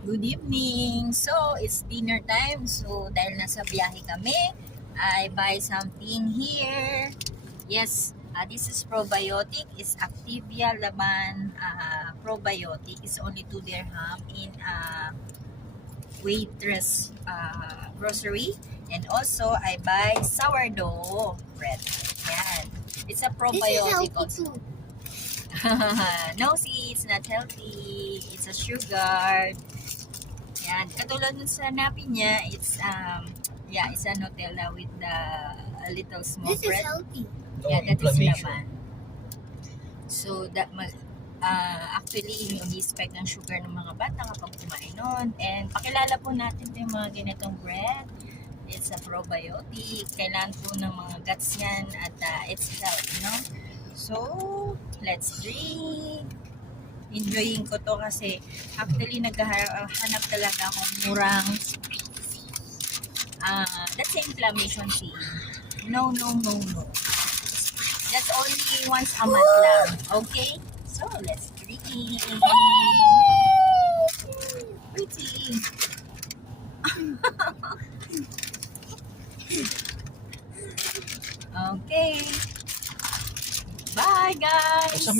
Good evening. So, it's dinner time. So, dahil nasa biyahe kami, I buy something here. Yes, this is probiotic. It's Activia Laban probiotic. It's only 2 dirham in waitress grocery. And also, I buy sourdough bread. Yan. It's a This is probiotic healthy also. too. No, see, it's not healthy. It's a sugar. Yan. Katulad nun sa napin niya, it's it's a Nutella with the a little small This is bread. healthy. Yeah, that is inflammation. laman. So, actually, ini-expect ng sugar ng mga bata kapag kumain nun. And pakilala po natin yung mga ganitong bread. It's a probiotic. Kailangan po ng mga guts yan at it's health, no? So, let's drink. Enjoying ko to kasi actually naghahanap talaga akong murang that's inflammation tea. No. That's only once a month lang. Okay? So, let's drink. Pretty. Okay. Bye, guys.